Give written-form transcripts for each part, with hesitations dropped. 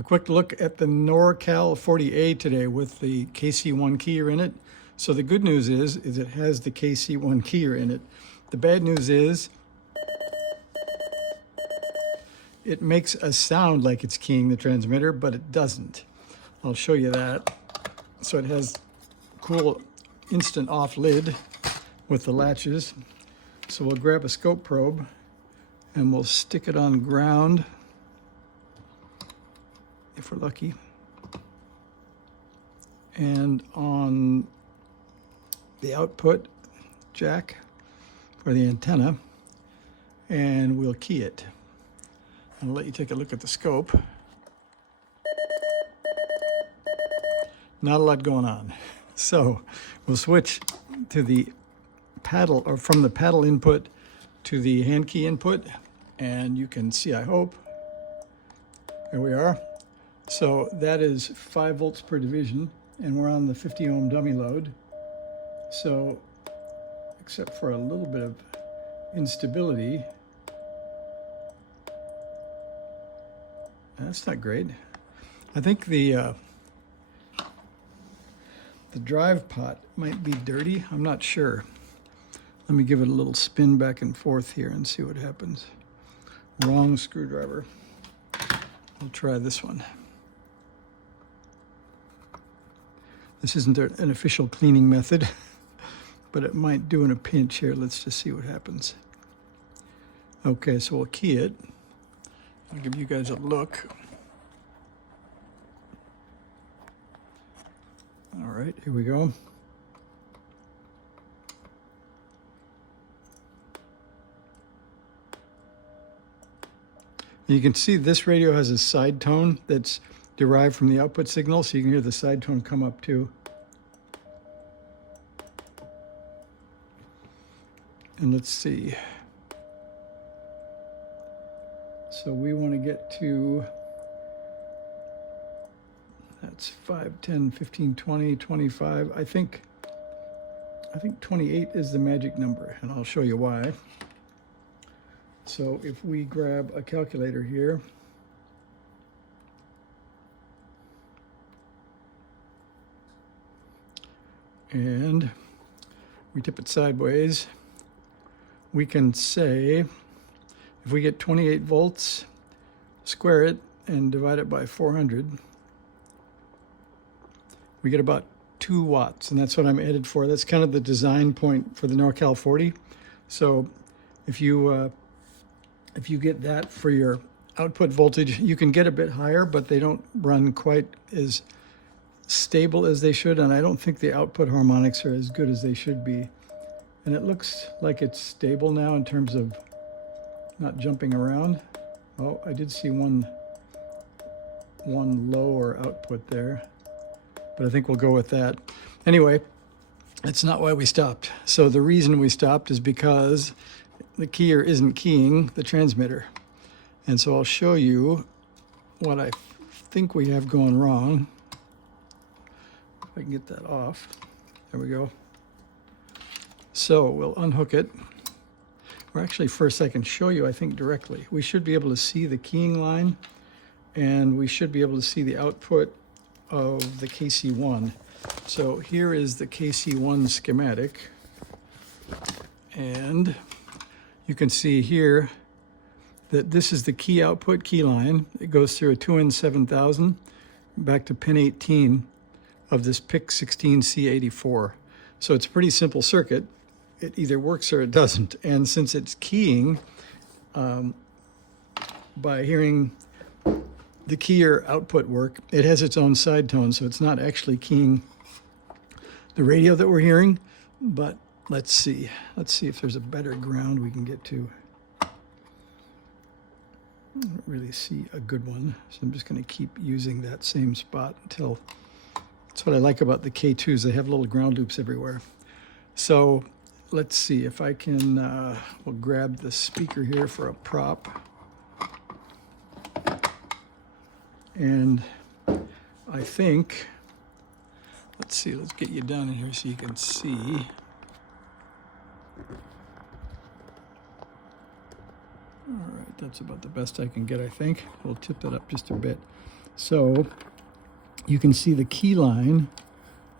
A quick look at the Norcal 40A today with the KC1 keyer in it. So the good news is it has the KC1 keyer in it. The bad news is it makes a sound like it's keying the transmitter, but it doesn't. I'll show you that. So it has cool instant off lid with the latches. So we'll grab a scope probe and we'll stick it on ground if we're lucky, and on the output jack for the antenna, and we'll key it. I'll let you take a look at the scope. Not a lot going on. So we'll switch to the paddle, or from the paddle input to the hand key input, and you can see, I hope, there we are. So that is 5 volts per division, and we're on the 50 ohm dummy load. So except for a little bit of instability, that's not great. I think the drive pot might be dirty. I'm not sure. Let me give it a little spin back and forth here and see what happens. Wrong screwdriver. We'll try this one. This isn't an official cleaning method, but it might do in a pinch here. Let's just see what happens. Okay, so we'll key it. I'll give you guys a look. All right, here we go. You can see this radio has a side tone that's derived from the output signal, so you can hear the side tone come up too. And let's see. So we want to get to, that's 5, 10, 15, 20, 25. I think 28 is the magic number, and I'll show you why. So if we grab a calculator here, and we tip it sideways, we can say, if we get 28 volts, square it and divide it by 400, we get about 2 watts, and that's what I'm headed for. That's kind of the design point for the Norcal 40. So if you get that for your output voltage, you can get a bit higher, but they don't run quite as stable as they should, and I don't think the output harmonics are as good as they should be. And it looks like it's stable now in terms of not jumping around. Oh, I did see one lower output there, but I think we'll go with that. Anyway, that's not why we stopped. So the reason we stopped is because the keyer isn't keying the transmitter. And so I'll show you what I think we have going wrong. If I can get that off. There we go. So we'll unhook it. Or actually, first I can show you, I think, directly. We should be able to see the keying line, and we should be able to see the output of the KC1. So here is the KC1 schematic. And you can see here that this is the key output key line. It goes through a 2N7000 back to pin 18 of this PIC 16C84. So it's a pretty simple circuit. It either works or it doesn't. And since it's keying, by hearing the keyer output work, it has its own side tone, so it's not actually keying the radio that we're hearing. But let's see if there's a better ground we can get to. I don't really see a good one, so I'm just going to keep using that same spot until. That's what I like about the K2s. They have little ground loops everywhere. So let's see if I can, we'll grab the speaker here for a prop. And I think, let's see, let's get you down in here so you can see. All right, that's about the best I can get, I think. We'll tip that up just a bit. So you can see the key line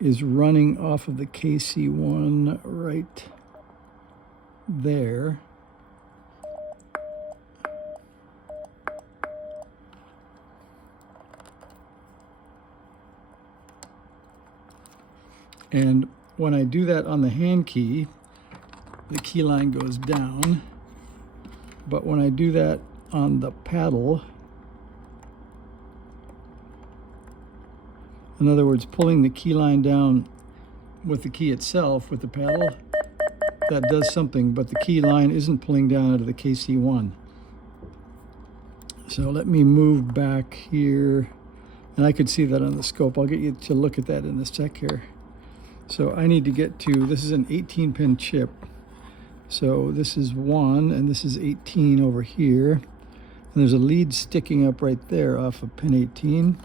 is running off of the KC1 right there. And when I do that on the hand key, the key line goes down. But when I do that on the paddle, in other words, pulling the key line down with the key itself, with the paddle, that does something, but the key line isn't pulling down out of the KC1. So let me move back here, and I could see that on the scope. I'll get you to look at that in a sec here. So I need to get to, this is an 18-pin chip. So this is 1, and this is 18 over here. And there's a lead sticking up right there off of pin 18.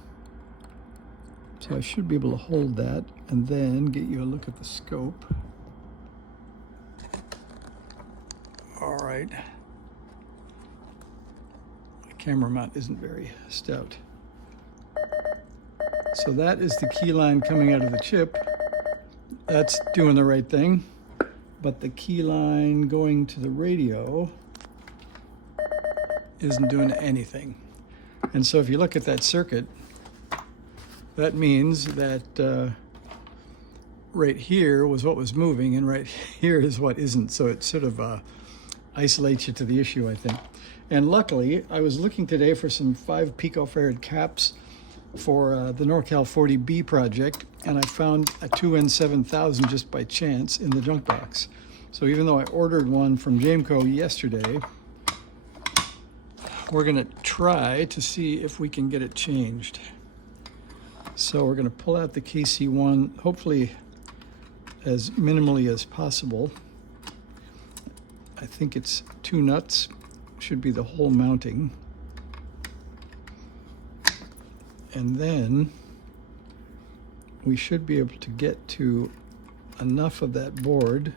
So I should be able to hold that and then get you a look at the scope. All right. The camera mount isn't very stout. So that is the key line coming out of the chip. That's doing the right thing. But the key line going to the radio isn't doing anything. And so if you look at that circuit, that means that right here was what was moving and right here is what isn't. So it sort of isolates you to the issue, I think. And luckily, I was looking today for some 5 picofarad caps for the Norcal 40B project, and I found a 2N7000 just by chance in the junk box. So even though I ordered one from Jameco yesterday, we're going to try to see if we can get it changed. So we're going to pull out the KC1, hopefully as minimally as possible. I think it's 2 nuts, should be the whole mounting. And then we should be able to get to enough of that board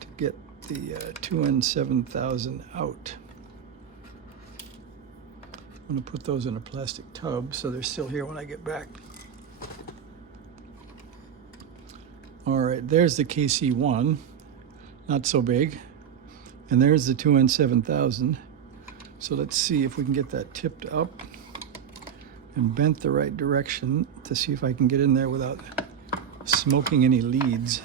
to get the 2N7000 out. I'm going to put those in a plastic tub so they're still here when I get back. All right, there's the KC1, not so big. And there's the 2N7000. So let's see if we can get that tipped up and bent the right direction to see if I can get in there without smoking any leads.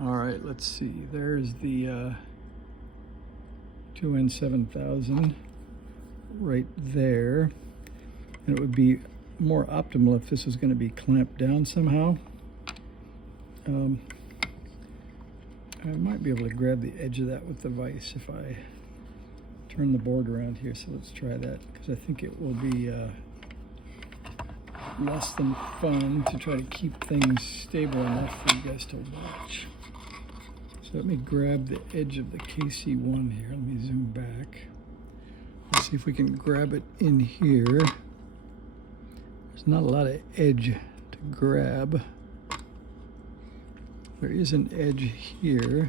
All right, let's see. There's the 2N7000 right there. And it would be more optimal if this was going to be clamped down somehow. I might be able to grab the edge of that with the vise if I turn the board around here. So let's try that, because I think it will be less than fun to try to keep things stable enough for you guys to watch. So let me grab the edge of the KC1 here. Let me zoom back. Let's see if we can grab it in here. There's not a lot of edge to grab. There is an edge here.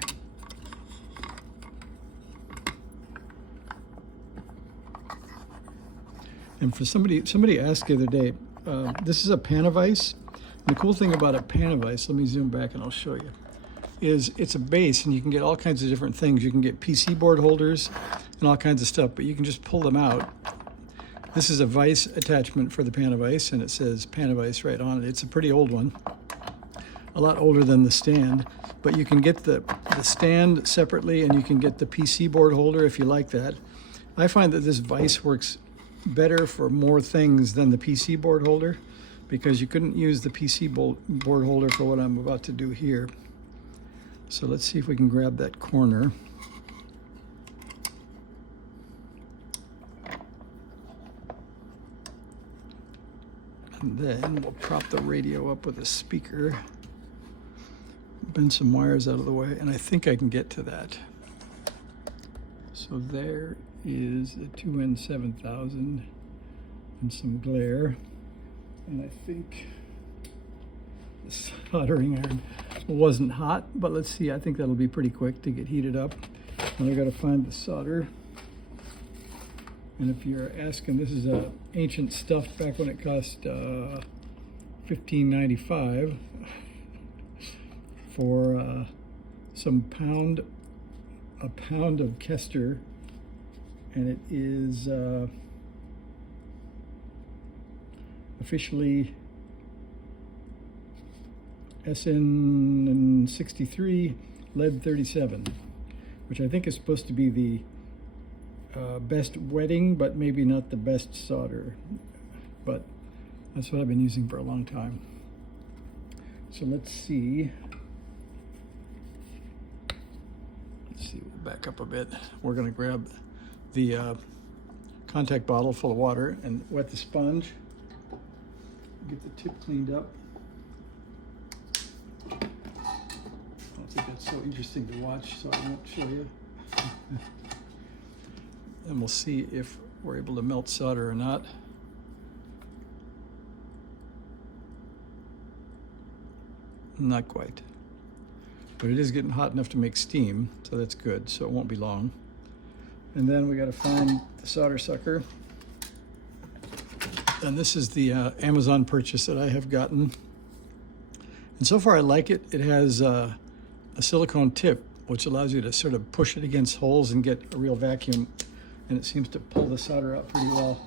And for somebody asked the other day, this is a Panavise. And the cool thing about a Panavise, let me zoom back and I'll show you, is it's a base and you can get all kinds of different things. You can get PC board holders and all kinds of stuff, but you can just pull them out. This is a vise attachment for the Panavise, and it says Panavise right on it. It's a pretty old one, a lot older than the stand, but you can get the stand separately and you can get the PC board holder if you like that. I find that this vise works better for more things than the PC board holder, because you couldn't use the PC board holder for what I'm about to do here. So let's see if we can grab that corner. And then we'll prop the radio up with a speaker, bend some wires out of the way, and I think I can get to that. So there is the 2N7000 and some glare. And I think the soldering iron wasn't hot, but let's see, I think that'll be pretty quick to get heated up. And I gotta find the solder. And if you're asking, this is ancient stuff back when it cost $15.95 for a pound of Kester, and it is officially SN63 lead 37, which I think is supposed to be the best wetting, but maybe not the best solder. But that's what I've been using for a long time. So let's see. We'll back up a bit. We're going to grab the contact bottle full of water and wet the sponge. Get the tip cleaned up. I don't think that's so interesting to watch, so I won't show you. And we'll see if we're able to melt solder or not. Not quite. But it is getting hot enough to make steam, so that's good, so it won't be long. And then we got to find the solder sucker. And this is the Amazon purchase that I have gotten. And so far I like it. It has a silicone tip, which allows you to sort of push it against holes and get a real vacuum. And it seems to pull the solder out pretty well.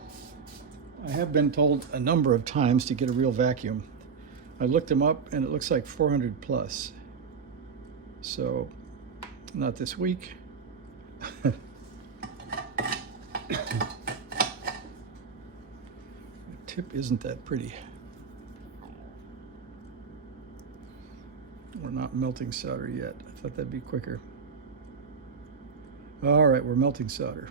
I have been told a number of times to get a real vacuum. I looked them up and it looks like 400 plus. So, not this week. The tip isn't that pretty. We're not melting solder yet. I thought that'd be quicker. All right, we're melting solder.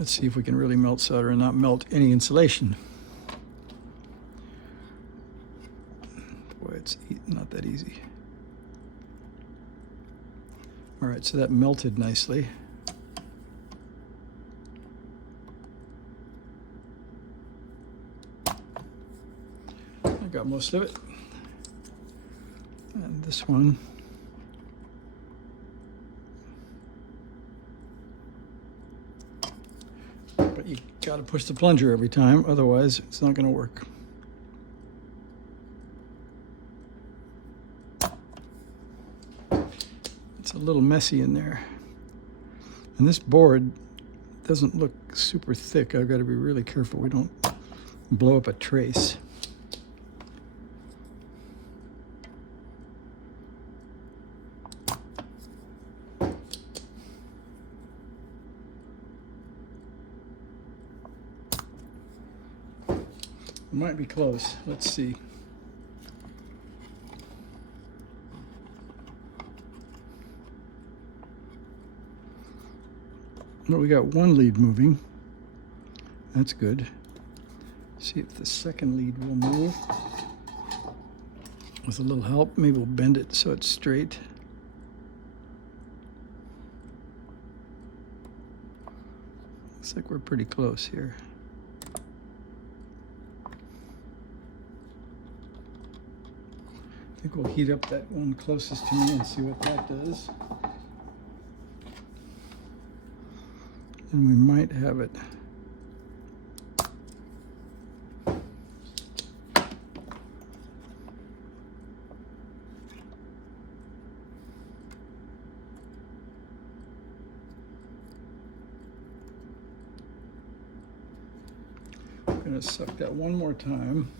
Let's see if we can really melt solder and not melt any insulation. Boy, it's not that easy. All right, so that melted nicely. I got most of it. And this one. But you gotta push the plunger every time, otherwise it's not gonna work. It's a little messy in there. And this board doesn't look super thick. I've got to be really careful we don't blow up a trace. It might be close. Let's see. Well, we got one lead moving. That's good. See if the second lead will move. With a little help, maybe we'll bend it so it's straight. Looks like we're pretty close here. I think we'll heat up that one closest to me and see what that does. And we might have it. I'm going to suck that one more time.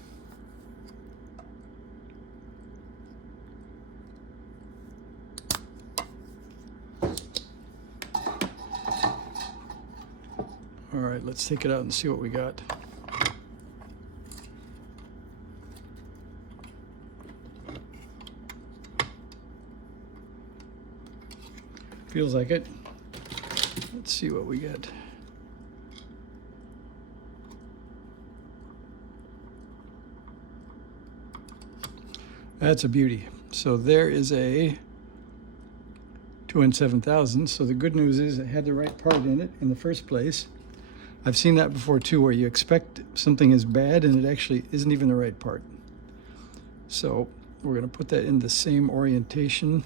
All right, let's take it out and see what we got. Feels like it. Let's see what we get. That's a beauty. So there is a 2N7000. So the good news is it had the right part in it in the first place. I've seen that before too, where you expect something is bad and it actually isn't even the right part. So we're going to put that in the same orientation.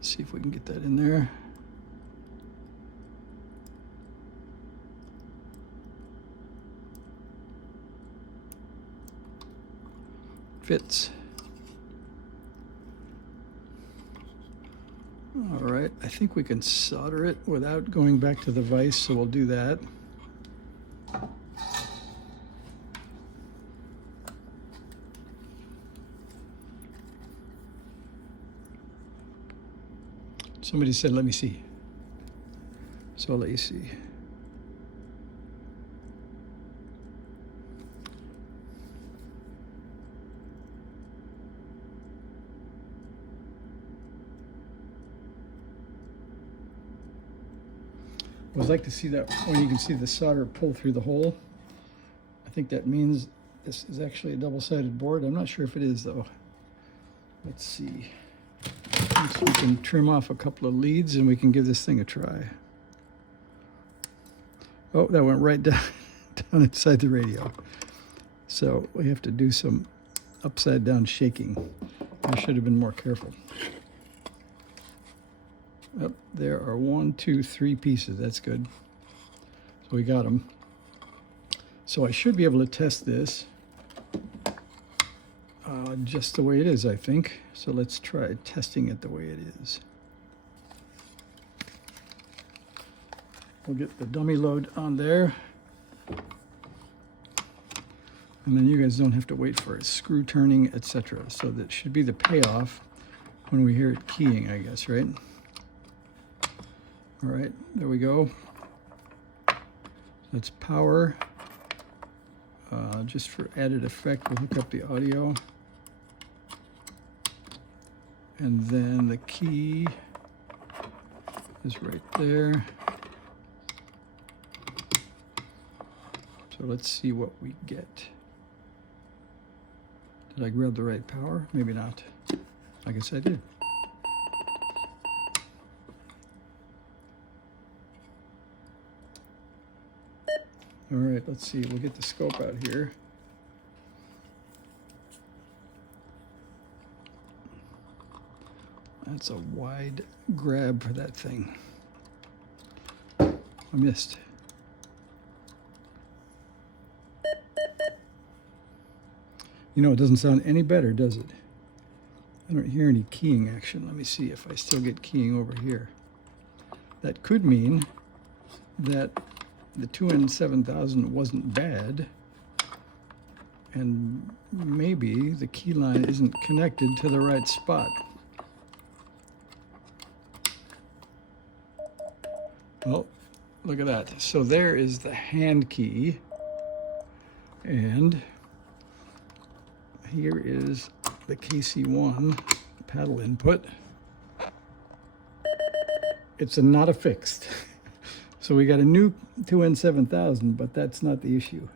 Let's see if we can get that in there. Fits. All right, I think we can solder it without going back to the vise, so we'll do that. Somebody said, let me see. So let you see. I would like to see that when you can see the solder pull through the hole. I think that means this is actually a double-sided board. I'm not sure if it is though. Let's see. So we can trim off a couple of leads and we can give this thing a try. Oh, that went right down, down inside the radio. So we have to do some upside down shaking. I should have been more careful. Oh, there are 1, 2, 3 pieces. That's good. So we got them. So I should be able to test this just the way it is, I think. So let's try testing it the way it is. We'll get the dummy load on there. And then you guys don't have to wait for it, screw turning, etc. So that should be the payoff when we hear it keying, I guess, right? All right, there we go. That's power. Just for added effect, we'll hook up the audio. And then the key is right there. So let's see what we get. Did I grab the right power? Maybe not. I guess I did. All right, let's see. We'll get the scope out here. That's a wide grab for that thing. I missed. You know, it doesn't sound any better, does it? I don't hear any keying action. Let me see if I still get keying over here. That could mean that the 2N7000 wasn't bad, and maybe the key line isn't connected to the right spot. Well, look at that. So there is the hand key, and here is the KC1 paddle input. It's not a fixed. So we got a new 2N7000, but that's not the issue.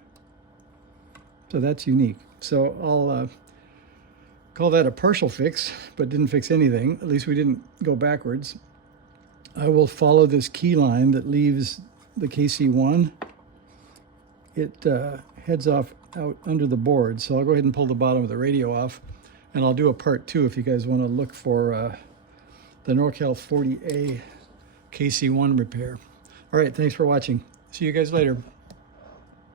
So that's unique. So I'll call that a partial fix, but didn't fix anything. At least we didn't go backwards. I will follow this key line that leaves the KC1. It heads off out under the board. So I'll go ahead and pull the bottom of the radio off, and I'll do a part 2 if you guys want to look for the Norcal 40A KC1 repair. All right, thanks for watching. See you guys later.